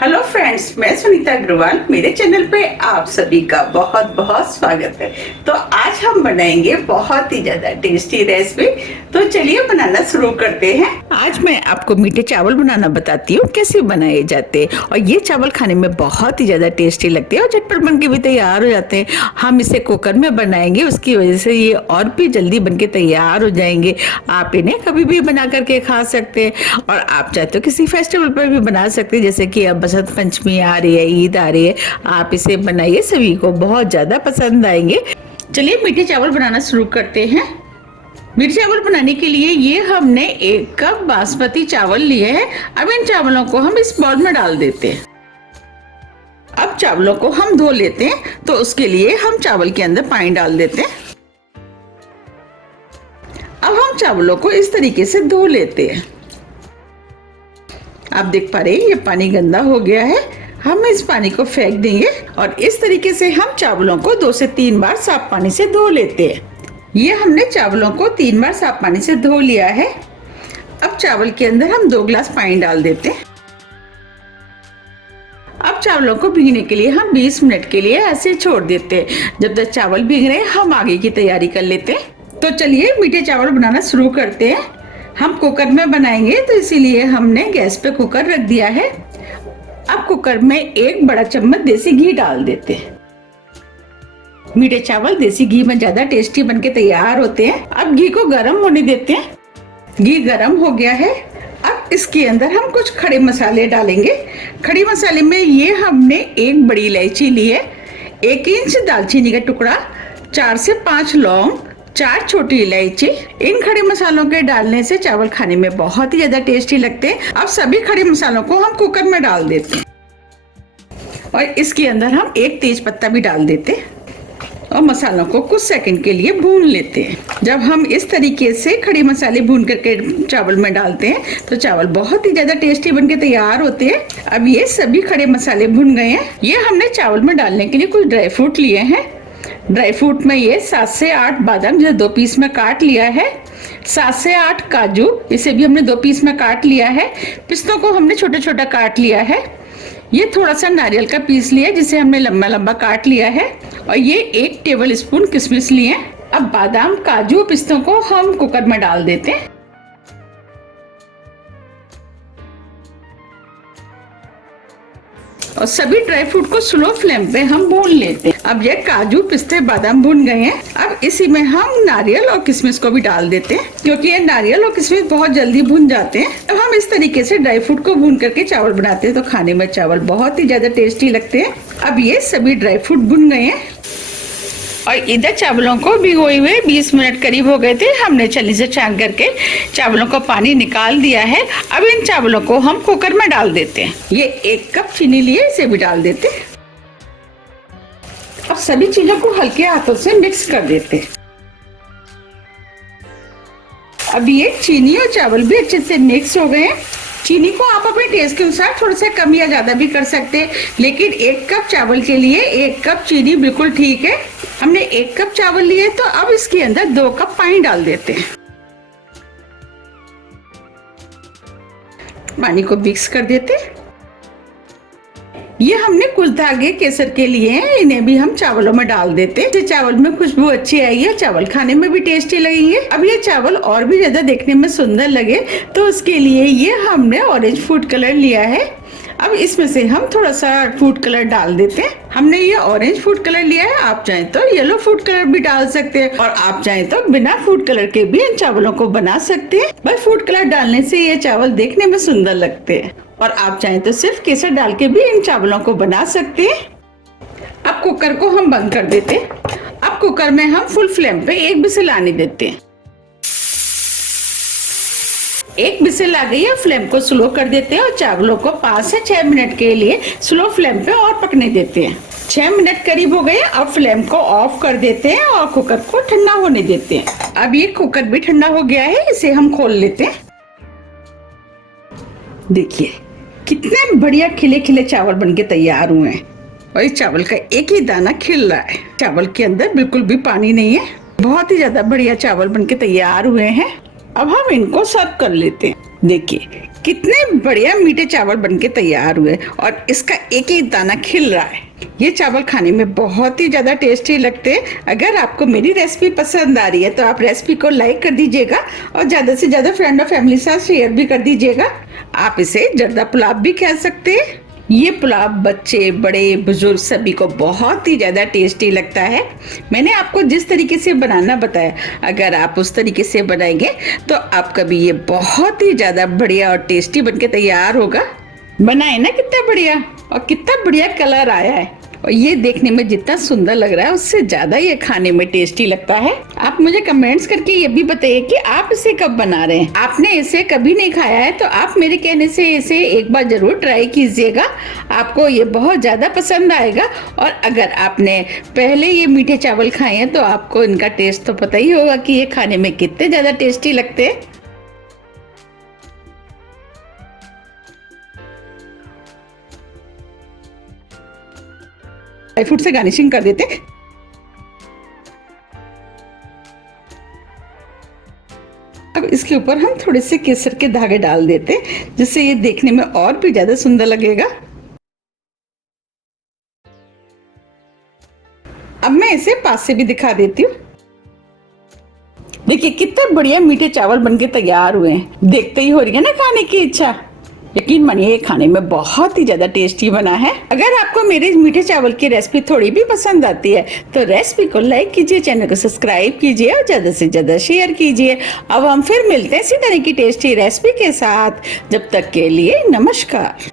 Hello friends, मैं सुनीता अग्रवाल। मेरे channel पे आप सभी का बहुत बहुत स्वागत है। तो आज हम बनाएंगे बहुत ही ज्यादा टेस्टी रेसिपी। तो चलिए बनाना शुरू करते हैं। आज मैं आपको मीठे चावल बनाना बताती हूँ, कैसे बनाए जाते हैं। और ये चावल खाने में बहुत ही ज्यादा टेस्टी लगते हैं और झटपट बन के भी तैयार हो जाते हैं। हम इसे कुकर में बनाएंगे, उसकी वजह से ये और भी जल्दी बन के तैयार हो जाएंगे। आप इन्हें कभी भी बना करके खा सकते हैं और आप चाहे तो किसी फेस्टिवल पर भी बना सकते हैं, जैसे कि अब बसंत पंचमी आ रही है, ईद आ रही है। आप इसे बनाइए, सभी को बहुत ज्यादा पसंद आएंगे। चलिए मीठे चावल बनाना शुरू करते हैं। मीठे चावल बनाने के लिए ये हमने 1 कप बासमती चावल लिए हैं। अब इन चावलों को हम इस बाउल में डाल देते हैं। अब चावलों को हम धो लेते हैं, तो उसके लिए हम चावल के अंदर पानी डाल देते हैं। अब हम चावलों को इस तरीके से धो लेते हैं। आप देख पा रहे हैं ये पानी गंदा हो गया है। हम इस पानी को फेंक देंगे और इस तरीके से हम चावलों को 2 से 3 बार साफ पानी से धो लेते हैं। ये हमने चावलों को 3 बार साफ पानी से धो लिया है। अब चावल के अंदर हम 2 गिलास पानी डाल देते हैं। अब चावलों को भीगने के लिए हम 20 मिनट के लिए ऐसे छोड़ देते हैं। जब तक चावल भीग रहे हैं हम आगे की तैयारी कर लेते हैं। तो चलिए मीठे चावल बनाना शुरू करते हैं। हम कुकर में बनाएंगे, तो इसीलिए हमने गैस पे कुकर रख दिया है। अब कुकर में 1 बड़ा चम्मच देसी घी डाल देते हैं। मीठे चावल देसी घी में ज्यादा टेस्टी बनके तैयार होते हैं। अब घी को गर्म होने देते हैं। घी गर्म हो गया है। अब इसके अंदर हम कुछ खड़े मसाले डालेंगे। खड़े मसाले में ये हमने 1 बड़ी इलायची ली है, 1 इंच दालचीनी का टुकड़ा, 4 से 5 लौंग, 4 छोटी इलायची। इन खड़े मसालों के डालने से चावल खाने में बहुत ही ज्यादा टेस्टी लगते हैं। अब सभी खड़े मसालों को हम कुकर में डाल देते हैं और इसके अंदर हम 1 तेज पत्ता भी डाल देते हैं और मसालों को कुछ सेकंड के लिए भून लेते हैं। जब हम इस तरीके से खड़े मसाले भून करके चावल में डालते हैं तो चावल बहुत ही ज्यादा टेस्टी बनके तैयार होते हैं। अब ये सभी खड़े मसाले भुन गए हैं। ये हमने चावल में डालने के लिए कुछ ड्राई फ्रूट लिए हैं। ड्राई फ्रूट में ये 7 से 8 बादाम जिसे 2 पीस में काट लिया है, 7 से 8 काजू, इसे भी हमने 2 पीस में काट लिया है। पिस्तों को हमने छोटा छोटा काट लिया है। ये थोड़ा सा नारियल का पीस लिया जिसे हमने लंबा लंबा काट लिया है और ये 1 टेबल स्पून किशमिश लिए। अब बादाम, काजू, पिस्तों को हम कुकर में डाल देते हैं और सभी ड्राई फ्रूट को स्लो फ्लेम पे हम भून लेते हैं। अब ये काजू, पिस्ते, बादाम भून गए हैं। अब इसी में हम नारियल और किशमिश को भी डाल देते हैं, क्योंकि ये नारियल और किशमिश बहुत जल्दी भून जाते हैं। अब हम इस तरीके से ड्राई फ्रूट को भून करके चावल बनाते हैं, तो खाने में चावल बहुत ही ज्यादा टेस्टी लगते हैं। अब ये सभी ड्राई फ्रूट भून गए हैं और इधर चावलों को भिगोए हुए 20 मिनट करीब हो गए थे। हमने छन्नी से छान करके चावलों का पानी निकाल दिया है। अब इन चावलों को हम कुकर में डाल देते हैं। ये 1 कप चीनी लिए, इसे भी डाल देते हैं। अब सभी चीजों को हल्के हाथों से मिक्स कर देते हैं। अब ये चीनी और चावल भी अच्छे से मिक्स हो गए हैं। चीनी को आप अपने टेस्ट के अनुसार थोड़ा सा कम या ज्यादा भी कर सकते हैं, लेकिन 1 कप चावल के लिए 1 कप चीनी बिल्कुल ठीक है। हमने 1 कप चावल लिए, तो अब इसके अंदर 2 कप पानी डाल देते हैं। पानी को मिक्स कर देते हैं। ये हमने कुछ धागे केसर के लिए हैं, इन्हें भी हम चावलों में डाल देते हैं। चावल में खुशबू अच्छी आई है, चावल खाने में भी टेस्टी लगेंगे। अब ये चावल और भी ज्यादा देखने में सुंदर लगे तो उसके लिए ये हमने ऑरेंज फूड कलर लिया है। अब इसमें से हम थोड़ा सा फूड कलर डाल देते हैं। हमने ये ऑरेंज फूड कलर लिया है, आप चाहें तो येलो फूड कलर भी डाल सकते हैं और आप चाहें तो बिना फूड कलर के भी इन चावलों को बना सकते हैं। बस फूड कलर डालने से ये चावल देखने में सुंदर लगते हैं और आप चाहें तो सिर्फ केसर डाल के भी इन चावलों को बना सकते हैं। अब कुकर को हम बंद कर देते हैं। अब कुकर में हम फुल फ्लेम पे 1 विसिल आने देते हैं। 1 विसिल आ गई है, फ्लेम को स्लो कर देते हैं और चावलों को 5 से 6 मिनट के लिए स्लो फ्लेम पे और पकने देते हैं। 6 मिनट करीब हो गए। अब फ्लेम को ऑफ कर देते हैं और कुकर को ठंडा होने देते हैं। अब ये कुकर भी ठंडा हो गया है, इसे हम खोल लेते हैं। देखिए कितने बढ़िया खिले खिले चावल बनके तैयार हुए हैं और इस चावल का एक ही दाना खिल रहा है। चावल के अंदर बिल्कुल भी पानी नहीं है। बहुत ही ज्यादा बढ़िया चावल बनके तैयार हुए हैं। अब हम इनको सर्व कर लेते हैं। देखिए कितने बढ़िया मीठे चावल बनके तैयार हुए और इसका एक एक दाना खिल रहा है। ये चावल खाने में बहुत ही ज़्यादा टेस्टी लगते हैं। अगर आपको मेरी रेसिपी पसंद आ रही है तो आप रेसिपी को लाइक कर दीजिएगा और ज़्यादा से ज़्यादा फ्रेंड और फैमिली के साथ शेयर भी कर दीजिएगा। आप इसे जर्दा पुलाव भी कह सकते हैं। ये पुलाव बच्चे बड़े बुजुर्ग सभी को बहुत ही ज़्यादा टेस्टी लगता है। मैंने आपको जिस तरीके से बनाना बताया, अगर आप उस तरीके से बनाएंगे तो आपका भी ये बहुत ही ज़्यादा बढ़िया और टेस्टी बनके तैयार होगा। बनाए ना कितना बढ़िया, और कितना बढ़िया कलर आया है, और ये देखने में जितना सुंदर लग रहा है उससे ज्यादा ये खाने में टेस्टी लगता है। आप मुझे कमेंट्स करके ये भी बताइए कि आप इसे कब बना रहे हैं। आपने इसे कभी नहीं खाया है तो आप मेरे कहने से इसे एक बार जरूर ट्राई कीजिएगा, आपको ये बहुत ज्यादा पसंद आएगा। और अगर आपने पहले ये मीठे चावल खाए हैं तो आपको इनका टेस्ट तो पता ही होगा कि ये खाने में कितने ज्यादा टेस्टी लगते हैं। ड्राई फ्रूट से गार्निशिंग कर देते। अब इसके ऊपर हम थोड़े से केसर के धागे डाल देते, जिससे ये देखने में और भी ज्यादा सुंदर लगेगा। अब मैं इसे पास से भी दिखा देती हूँ। देखिए कितने बढ़िया मीठे चावल बनके तैयार हुए हैं। देखते ही हो रही है ना खाने की इच्छा। यकीन मानिए खाने में बहुत ही ज्यादा टेस्टी बना है। अगर आपको मेरे मीठे चावल की रेसिपी थोड़ी भी पसंद आती है तो रेसिपी को लाइक कीजिए, चैनल को सब्सक्राइब कीजिए और ज्यादा से ज्यादा शेयर कीजिए। अब हम फिर मिलते हैं इसी तरह की टेस्टी रेसिपी के साथ। जब तक के लिए नमस्कार।